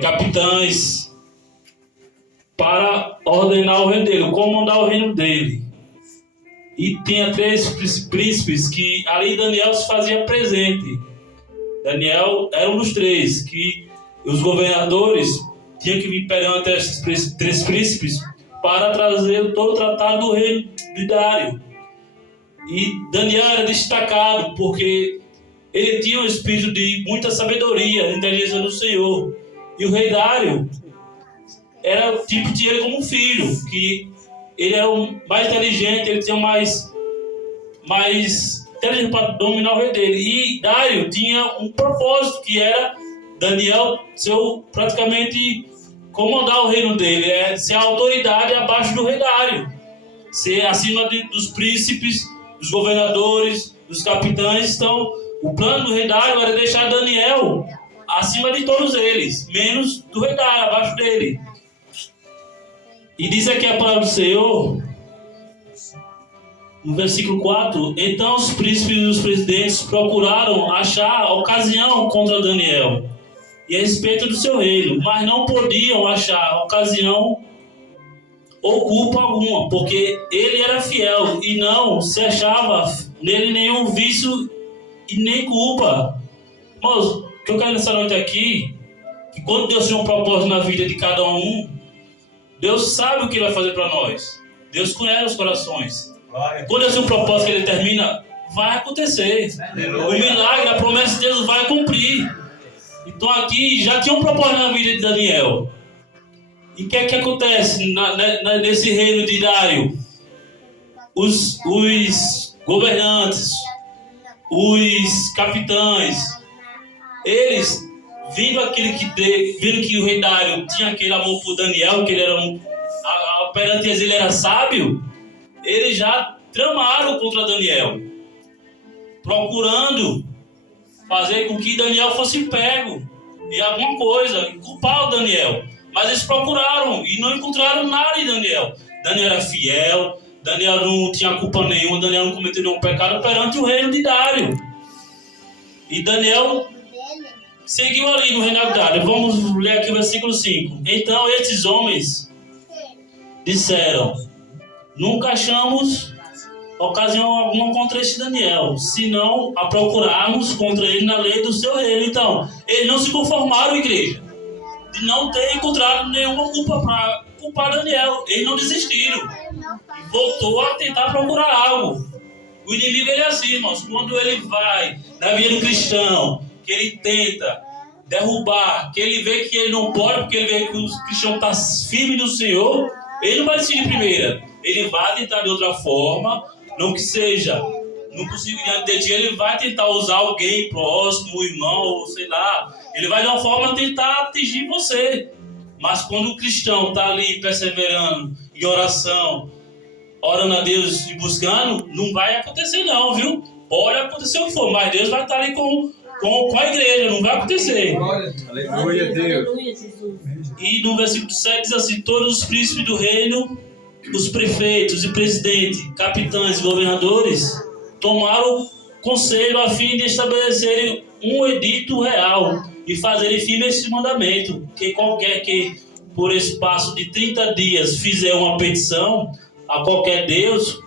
capitães para ordenar o reino dele, comandar o reino dele. E tinha 3 príncipes que ali Daniel se fazia presente. Daniel era um dos 3, que os governadores tinham que vir perante esses 3 príncipes para trazer todo o tratado do reino de Dário. E Daniel era destacado porque ele tinha um espírito de muita sabedoria, inteligência do Senhor. E o rei Dário era tipo de ele como um filho, que ele era o mais inteligente, ele tinha mais inteligência para dominar o rei dele. E Dário tinha um propósito, que era Daniel praticamente comandar o reino dele, ser a autoridade abaixo do rei Dário, ser acima dos príncipes, dos governadores, dos capitães. Então, o plano do rei Dário era deixar Daniel acima de todos eles, menos do rei Dário, abaixo dele. E diz aqui a palavra do Senhor, no versículo 4: Então os príncipes e os presidentes procuraram achar ocasião contra Daniel e a respeito do seu reino, mas não podiam achar ocasião ou culpa alguma, porque ele era fiel e não se achava nele nenhum vício e nem culpa. Irmãos, o que eu quero nessa noite aqui, que quando Deus tem um propósito na vida de cada um, Deus sabe o que Ele vai fazer para nós. Deus conhece os corações. Quando Deus tem um propósito que Ele termina, vai acontecer. O milagre, a promessa de Deus vai cumprir. Então aqui já tinha um propósito na vida de Daniel. E o que é que acontece nesse reino de Dário? Os governantes, os capitães, eles, vendo que o rei Dário tinha aquele amor por Daniel, que ele era perante eles ele era sábio, eles já tramaram contra Daniel, procurando fazer com que Daniel fosse pego em alguma coisa, culpar o Daniel. Mas eles procuraram e não encontraram nada em Daniel. Daniel era fiel, Daniel não tinha culpa nenhuma, Daniel não cometeu nenhum pecado perante o reino de Dário. E Daniel seguiu ali no reino de Dário. Vamos ler aqui o versículo 5. Então esses homens disseram: nunca achamos ocasião alguma contra este Daniel, senão a procurarmos contra ele na lei do seu reino. Então, eles não se conformaram, igreja, de não ter encontrado nenhuma culpa para culpar Daniel. Eles não desistiram e voltou a tentar procurar algo. O inimigo ele é assim, irmãos. Quando ele vai na vida do cristão, que ele tenta derrubar, que ele vê que ele não pode, porque ele vê que o cristão está firme no Senhor, ele não vai decidir de primeira. Ele vai tentar de outra forma, não que seja, não conseguir diante de ti, ele vai tentar usar alguém próximo, o irmão, ou sei lá. Ele vai de uma forma tentar atingir você. Mas quando o cristão está ali perseverando em oração, orando a Deus e buscando, não vai acontecer não, viu? Pode acontecer o que for, mas Deus vai estar ali com a igreja, não vai acontecer. Aleluia, Deus. E no versículo 7 diz assim: todos os príncipes do reino, os prefeitos e presidentes, capitães e governadores tomaram conselho a fim de estabelecerem um edito real e fazerem firme esse mandamento, que qualquer que por espaço de 30 dias fizer uma petição a qualquer Deus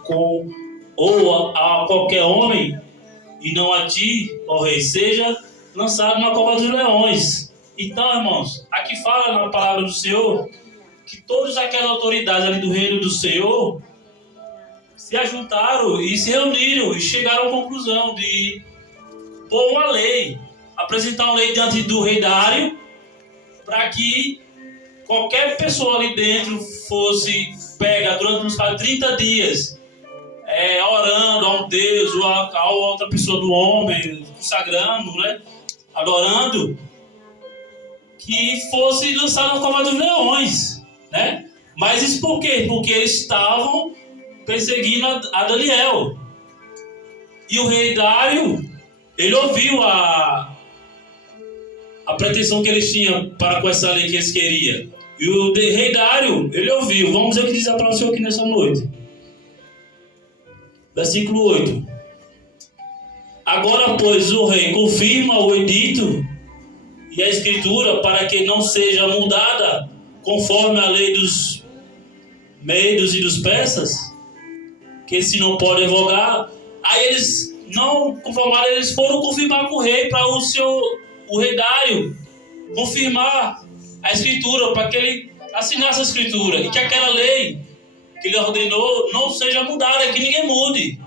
ou a qualquer homem, e não a ti, ó rei, seja lançado na cova dos leões. Então, irmãos, aqui fala na palavra do Senhor que todas aquelas autoridades ali do reino do Senhor se ajuntaram e se reuniram e chegaram à conclusão de pôr uma lei, apresentar uma lei diante do rei Dário, para que qualquer pessoa ali dentro fosse pega durante uns 30 dias, orando a um Deus ou a outra pessoa do homem, consagrando, né, adorando, que fosse lançado na cova dos leões, né? Mas isso por quê? Porque eles estavam perseguindo a Daniel. E o rei Dário, ele ouviu a pretensão que eles tinham para com essa lei que eles queriam. E o rei Dário, ele ouviu. Vamos ver o que diz a palavra do Senhor aqui nessa noite. Versículo 8. Agora, pois, o rei confirma o edito e a escritura para que não seja mudada conforme a lei dos medos e dos persas, que se não pode revogar. Aí eles não conformaram, eles foram confirmar com o rei para o rei Dário confirmar a escritura, para que ele assinasse a escritura e que aquela lei que ele ordenou não seja mudada, que ninguém mude,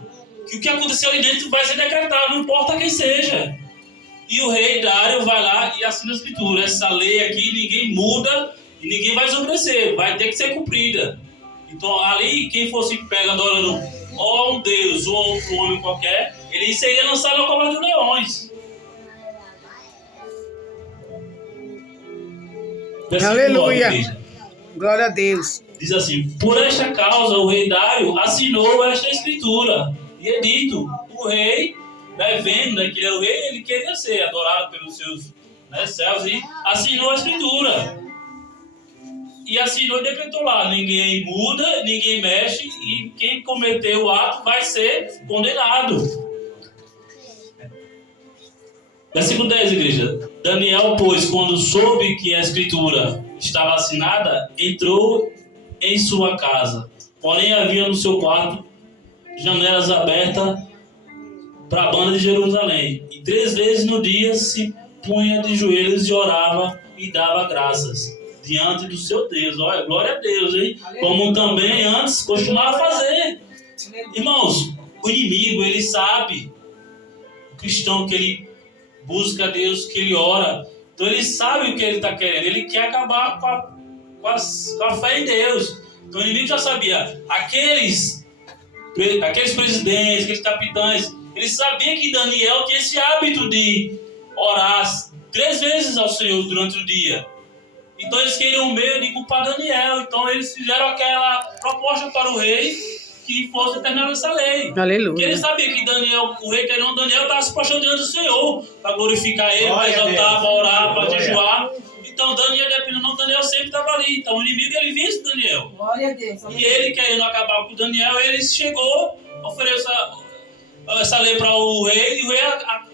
que o que aconteceu ali dentro vai ser decretado, não importa quem seja. E o rei Dário vai lá e assina a escritura. Essa lei aqui ninguém muda e ninguém vai desobedecer, vai ter que ser cumprida. Então ali, quem fosse pego adorando ou a um deus ou a outro homem qualquer, ele seria lançado na cova dos leões. Aleluia. 9, Glória a Deus. diz assim: por esta causa o rei Dário assinou esta escritura. E é dito, o rei, vendo que ele era o rei, ele queria ser adorado pelos seus servos, e assinou a escritura. E assinou e decretou lá: ninguém muda, ninguém mexe, e quem cometeu o ato vai ser condenado. Versículo 10, igreja. Daniel, pois, quando soube que a escritura estava assinada, entrou em sua casa. Porém, havia no seu quarto janelas abertas para a banda de Jerusalém. E 3 vezes no dia se punha de joelhos e orava e dava graças diante do seu Deus. Olha, glória a Deus, hein? Como também antes costumava fazer. Irmãos, o inimigo, ele sabe, o cristão que ele busca a Deus, que ele ora, então ele sabe o que ele está querendo, ele quer acabar com a fé em Deus. Então o inimigo já sabia, aqueles presidentes, aqueles capitães, ele sabia que Daniel tinha esse hábito de orar 3 vezes ao Senhor durante o dia. Então eles queriam meio de culpar Daniel, então eles fizeram aquela proposta para o rei que fosse determinada essa lei. Aleluia. Porque ele sabia que Daniel, o rei querendo Daniel, estava se prostrando diante do Senhor para glorificar ele, para exaltar, para orar, para jejuar. Então Daniel, Daniel sempre estava ali. Então o inimigo, ele via esse Daniel. Glória a Deus. E ele, querendo acabar com Daniel, ele chegou, ofereceu essa lei para o rei, e o rei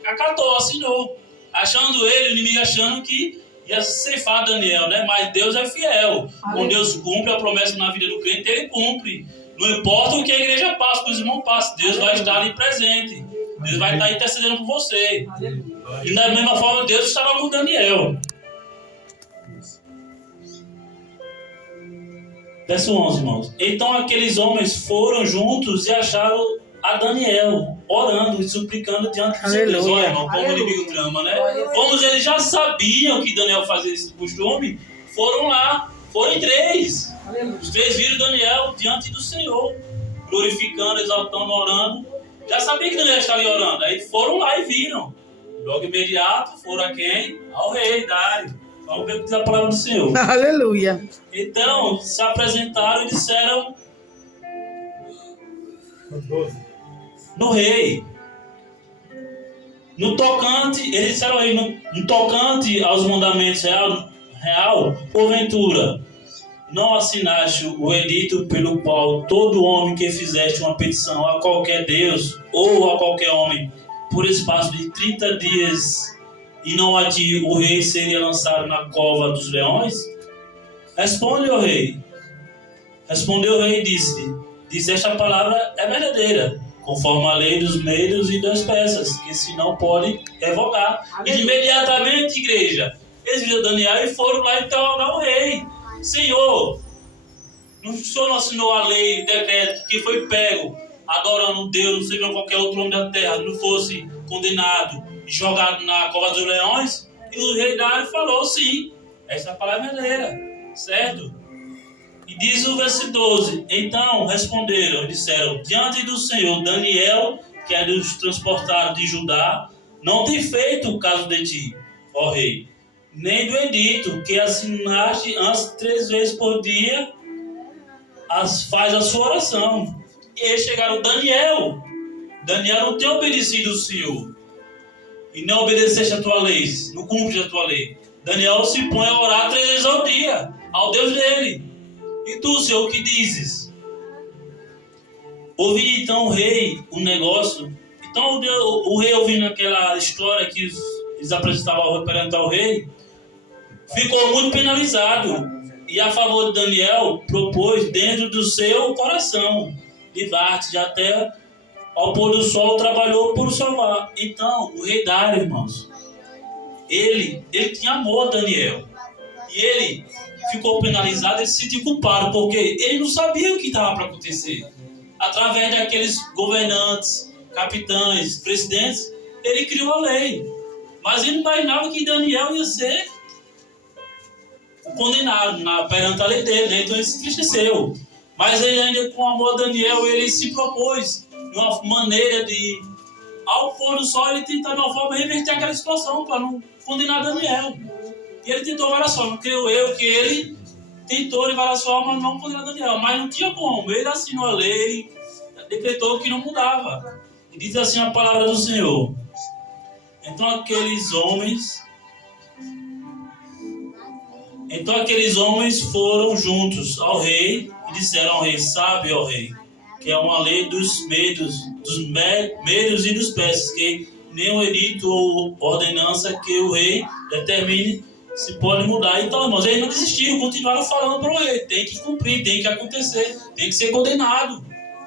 acatou, assinou. O inimigo achando que ia ceifar Daniel, né? Mas Deus é fiel. Quando Deus cumpre a promessa na vida do crente, ele cumpre. Não importa o que a igreja passa, que os irmãos passam, Deus vai estar ali presente. Deus vai estar intercedendo por você. E da mesma forma, Deus estava com Daniel. Verso 11, irmãos. Então aqueles homens foram juntos e acharam a Daniel orando e suplicando diante do seu Deus. Olha, irmão, como o inimigo trama, né? Como eles já sabiam que Daniel fazia esse costume, foram lá, foram 3. Os 3 viram Daniel diante do Senhor, glorificando, exaltando, orando. Já sabia que Daniel estava ali orando. Aí foram lá e viram. Logo imediato foram a quem? Ao rei Dário. Vamos ver o que diz a palavra do Senhor. Aleluia. Então se apresentaram e disseram no rei, no tocante, eles disseram aí, no tocante aos mandamentos real, porventura, não assinaste o edito pelo qual todo homem que fizeste uma petição a qualquer Deus ou a qualquer homem por espaço de 30 dias e não a ti o rei seria lançado na cova dos leões? Responde o rei. Respondeu o rei e disse, esta palavra é verdadeira, conforme a lei dos medos e das persas, que se não pode revogar. E imediatamente, igreja, eles viram Daniel e foram lá interrogar o rei. Senhor, o senhor não assinou a lei, o decreto, que foi pego adorando Deus, não seja qualquer outro homem da terra, não fosse condenado e jogado na cova dos leões? E o rei Dário falou, sim, essa é a palavra verdadeira, certo? E diz o verso 12, então responderam e disseram, diante do Senhor, Daniel, que é dos transportados de Judá, não tem feito o caso de ti, ó rei, nem do edito que assinaste antes 3 vezes por dia, faz a sua oração. E eles chegaram, Daniel não tem obedecido o Senhor, e não obedeceste a tua lei, não cumpre a tua lei. Daniel se põe a orar 3 vezes ao dia, ao Deus dele. E tu, Senhor, o que dizes? Ouvi então o rei o negócio. Então o rei, ouvindo aquela história que eles apresentavam perante ao rei, ficou muito penalizado. E a favor de Daniel, propôs dentro do seu coração, livrar-te até ao pôr do sol, trabalhou por salvar. Então, o rei Dário, irmãos, ele tinha amor a Daniel. E ele ficou penalizado, ele se sentiu culpado, porque ele não sabia o que estava para acontecer. Através daqueles governantes, capitães, presidentes, ele criou a lei. Mas ele não imaginava que Daniel ia ser condenado perante a lei dele, né? Então ele se entristeceu. Mas ele ainda, com amor a Daniel, ele se propôs de uma maneira de, ao pôr do sol, ele tentar de uma forma reverter aquela situação para não condenar Daniel. E ele tentou várias formas. Creio eu que ele tentou de várias formas não condenar Daniel, mas não tinha como. Ele assinou a lei, ele decretou que não mudava. E diz assim a palavra do Senhor. Então aqueles homens foram juntos ao rei e disseram ao rei: sabe, ó rei, que é uma lei dos medos e dos persas, que nenhum edito ou ordenança que o rei determine se pode mudar. Então, irmãos, eles não desistiram, continuaram falando para o rei: tem que cumprir, tem que acontecer, tem que ser condenado.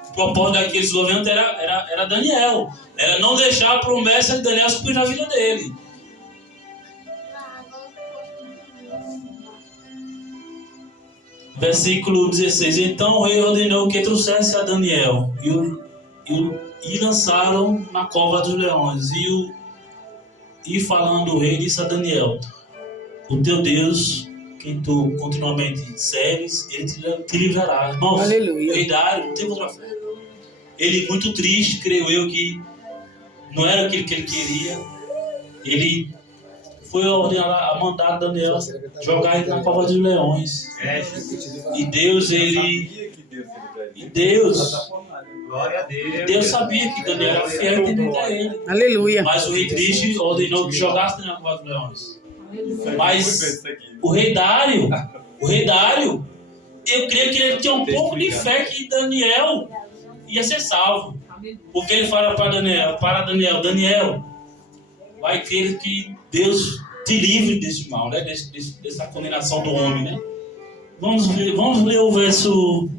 O propósito daqueles governantes era Daniel, era não deixar a promessa de Daniel se cumprir na vida dele. Versículo 16. Então o rei ordenou que trouxesse a Daniel e lançaram na cova dos leões. E falando o rei, disse a Daniel: o teu Deus, quem tu continuamente serves, ele te livrará. Irmãos, Aleluia. O rei Dário não teve outra fé. Ele, muito triste, creio eu, que não era aquilo que ele queria. Ele foi ordenado a mandar Daniel jogar ele na cova dos leões. E Deus sabia que Daniel era fiel e temente a ele. Aleluia. Mas o rei triste ordenou que jogasse Daniel na cova dos leões. Mas o rei Dário, eu creio que ele tinha um pouco de fé que Daniel ia ser salvo. Porque ele fala para Daniel, Daniel, vai ter que Deus te livre desse mal, né? Dessa condenação do homem, né? Vamos ler o verso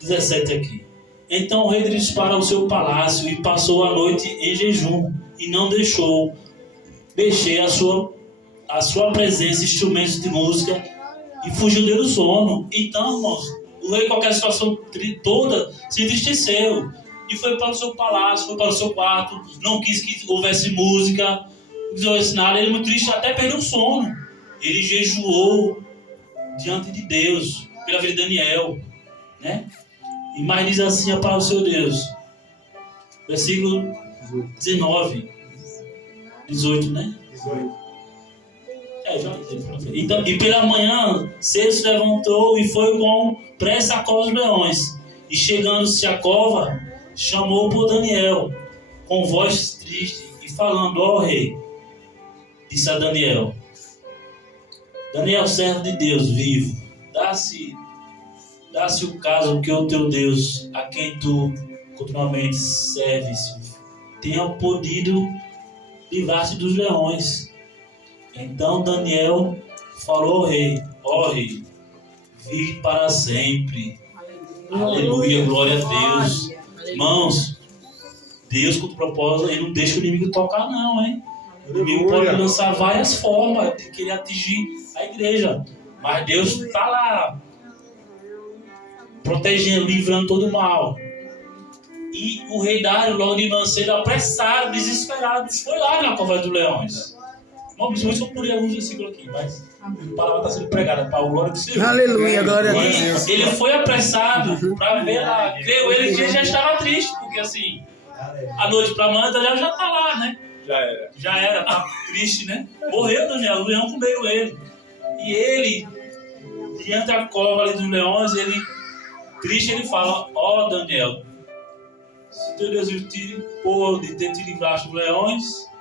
17 aqui. Então o rei dirigiu para o seu palácio e passou a noite em jejum e não deixou mexer a sua presença, instrumentos de música, e fugiu dele o sono. Então, irmãos, o rei, com aquela situação toda, se entristeceu e foi para o seu palácio, foi para o seu quarto, não quis que houvesse música, não quis houvesse nada. Ele, muito triste, até perdeu o sono. Ele jejuou diante de Deus pela vida de Daniel, né? E mais diz assim a palavra do seu Deus, versículo 19, 18, né? 18. Então, e pela manhã cedo se levantou e foi com pressa à cova dos leões. E chegando-se à cova, chamou por Daniel com voz triste e falando: ó rei, disse a Daniel: Daniel, servo de Deus vivo, dá-se o caso que o teu Deus, a quem tu continuamente serves, tenha podido livrar-se dos leões. Então Daniel falou ao rei: ó rei, vive para sempre. Aleluia, glória a Deus. Irmãos, Deus, com o propósito, ele não deixa o inimigo tocar, não, hein? O inimigo pode lançar várias formas de querer atingir a igreja, mas Deus está lá protegendo, livrando todo o mal. E o rei Dário, logo de manhã cedo, apressado, desesperado, foi lá na cova dos leões. Não, principalmente eu pulei alguns versículos aqui, mas a palavra está sendo pregada para a glória do Senhor. Aleluia, glória a Deus. E ele foi apressado para ver lá. Creio ele que já estava triste, porque assim, a noite para amanhã, Daniel já está lá, né? Já era, tá triste, né? Morreu Daniel, o leão comeu ele. E ele, diante da cova ali dos leões, ele, triste, ele fala: ó Daniel, se teu Deus te pôde ter te livrado dos leões.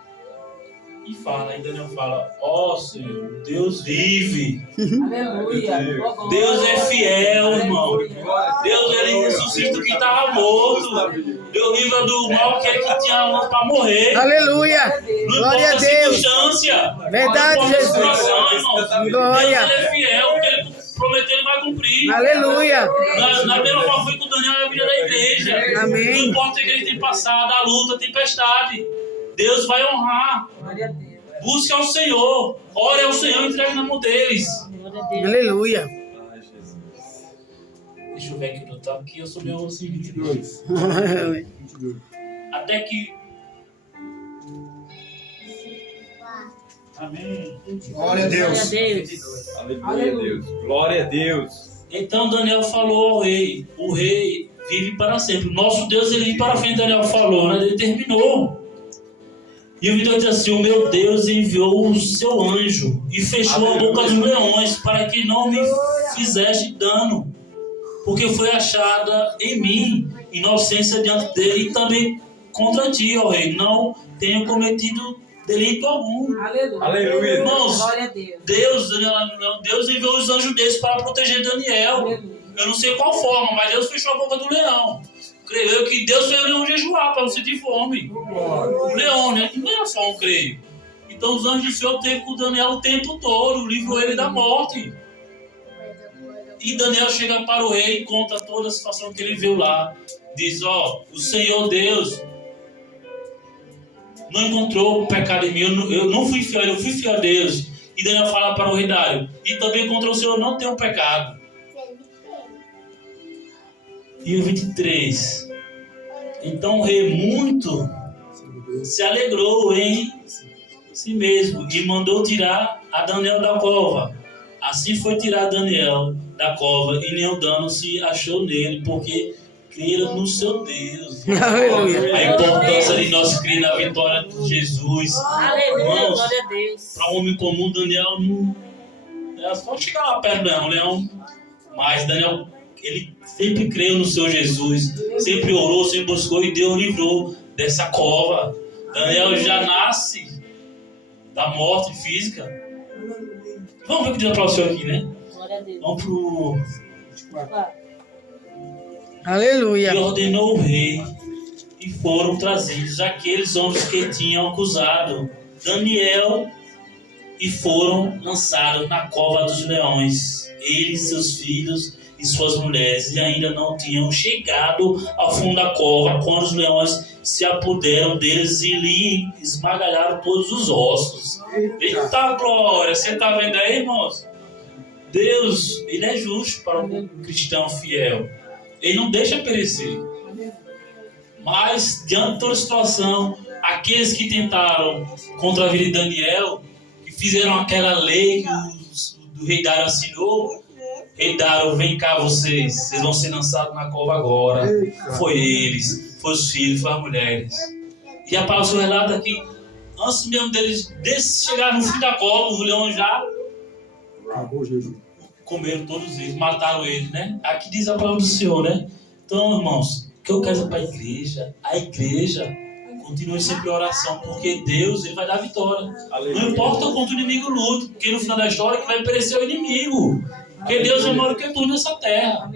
E fala, e Daniel fala: ó Senhor, Deus vive. Aleluia. Deus é fiel, irmão. Deus, ele ressuscita o que estava morto. Deus livra do mal aquele que tinha uma para morrer. Aleluia. Não Glória a importa a Deus. circunstância. Verdade, não importa a Jesus. situação, irmão. Glória. Deus ele é fiel, o que ele prometeu ele vai cumprir. Aleluia. Na mesma forma foi com o Daniel na vida da igreja. Amém. Não importa o que ele tem passado, a luta, a tempestade. Deus vai honrar. Busque ao Senhor. Ore ao Senhor e entregue na mão deles. Aleluia. Deixa eu ver aqui no tá aqui, eu sou meu assim, 22. Até que. Amém. Glória a Deus. Aleluia, Deus. Glória a Deus. Então Daniel falou ao rei: o rei vive para sempre. O nosso Deus, ele vive para frente. Daniel falou, né? Ele terminou. E o Vitor diz assim: o meu Deus enviou o seu anjo e fechou a boca dos leões para que não me fizesse dano, porque foi achada em mim inocência diante dele e também contra ti, ó rei. Não tenho cometido delito algum. Aleluia. Irmãos, Glória a Deus. Deus enviou os anjos deles para proteger Daniel. Aleluia. Eu não sei qual forma, mas Deus fechou a boca do leão. Creio eu que Deus fez o leão jejuar para não sentir fome. O leão, né? Não era só um creio. Então os anjos do Senhor teve com Daniel o tempo todo, livrou ele da morte. E Daniel chega para o rei e conta toda a situação que ele viu lá. Diz, ó, o Senhor Deus não encontrou pecado em mim, eu não fui fiel, eu fui fiel a Deus. E Daniel fala para o rei Dário, e também contra o Senhor não tem um pecado. E o 23. Então o rei muito se alegrou em si mesmo e mandou tirar a Daniel da cova. Assim foi tirar Daniel da cova e nenhum dano se achou nele, porque creram no seu Deus. Aleluia. A importância de nós crer na vitória de Jesus. Aleluia. Irmãos, Glória a Deus. para um homem comum, Daniel não é só chegar lá perto do leão. Mas Daniel, ele sempre creu no seu Jesus, sempre orou, sempre buscou e Deus livrou dessa cova. Daniel já nasce da morte física. Vamos ver o que Deus falou aqui, né? Glória a Deus. Vamos pro... Aleluia. E ordenou o rei, e foram trazidos aqueles homens que tinham acusado Daniel, e foram lançados na cova dos leões, ele, seus filhos e suas mulheres, e ainda não tinham chegado ao fundo da cova, quando os leões se apoderam deles e lhe esmagalharam todos os ossos. Eita glória! Você está vendo aí, irmãos? Deus, ele é justo para um cristão fiel. Ele não deixa perecer. Mas, diante de toda a situação, aqueles que tentaram contra a vida de Daniel, que fizeram aquela lei que o rei Dário assinou, rei Dário, vem cá vocês vão ser lançados na cova agora. Foi eles, foi os filhos, foi as mulheres. E a palavra relata que, antes mesmo deles chegar no fim da cova, os leões já comeram todos eles, mataram eles, né? Aqui diz a palavra do Senhor, né? Então, irmãos, o que eu quero para a igreja continue sempre em oração, porque Deus, ele vai dar vitória. Não importa o quanto o inimigo luta, porque no final da história que vai perecer o inimigo. Porque Deus é maior que tudo nessa terra.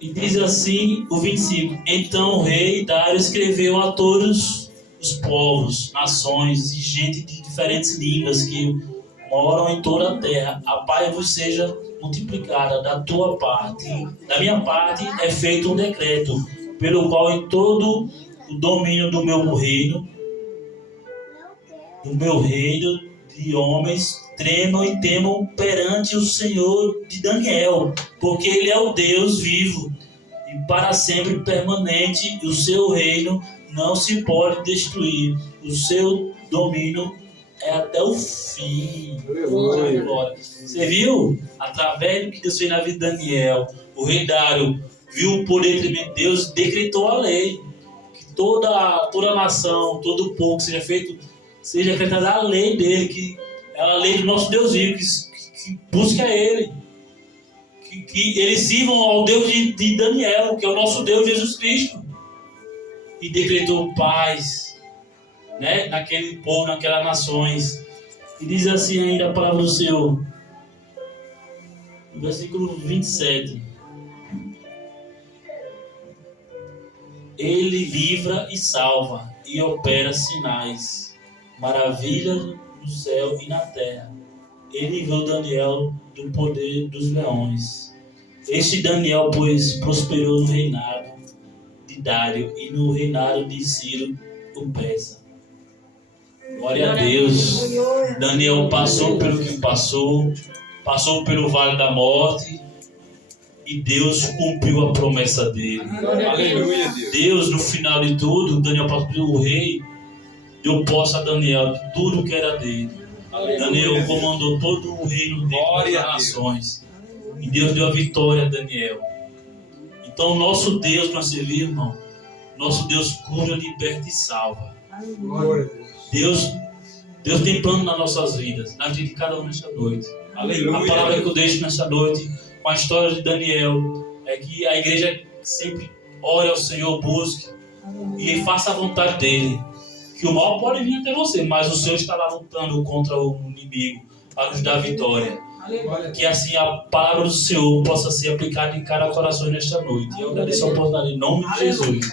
E diz assim o 25. Então o rei Dário escreveu a todos os povos, nações e gente de diferentes línguas que moram em toda a terra. A paz vos seja multiplicada da tua parte. Da minha parte é feito um decreto, pelo qual em todo o domínio do meu reino de homens, tremam e temam perante o Senhor de Daniel, porque ele é o Deus vivo e para sempre permanente, e o seu reino não se pode destruir, o seu domínio é até o fim. Glória. Você viu? Através do que Deus fez na vida de Daniel, o rei Dário viu o poder tremendo de Deus, decretou a lei, que toda a nação, todo o povo seja decretada a lei dele, que é a lei do nosso Deus vivo, que busque a ele, que eles sirvam ao Deus de Daniel, que é o nosso Deus Jesus Cristo, e decretou paz, né, naquele povo, naquelas nações. E diz assim ainda a palavra do Senhor, no versículo 27. Ele livra e salva e opera sinais, maravilhas no céu e na terra. Ele livrou Daniel do poder dos leões. Este Daniel, pois, prosperou no reinado de Dário e no reinado de Ciro o Persa. Glória a Deus. Daniel passou pelo que passou pelo vale da morte e Deus cumpriu a promessa dele. Aleluia, Deus. Deus, no final de tudo, Daniel passou pelo rei, deu posse a Daniel de tudo que era dele. Daniel comandou todo o reino dele das nações. E Deus deu a vitória a Daniel. Então, o nosso Deus, nós servimos, irmão, nosso Deus cura, liberta e salva. Deus tem plano nas nossas vidas, na vida de cada um nesta noite. Aleluia. A palavra que eu deixo nesta noite, com a história de Daniel, é que a igreja sempre ore ao Senhor, busque e faça a vontade dele. Que o mal pode vir até você, mas o Senhor está lá lutando contra o inimigo para nos dar vitória. Que assim a palavra do Senhor possa ser aplicada em cada coração nesta noite. Eu agradeço a oportunidade em nome de Jesus.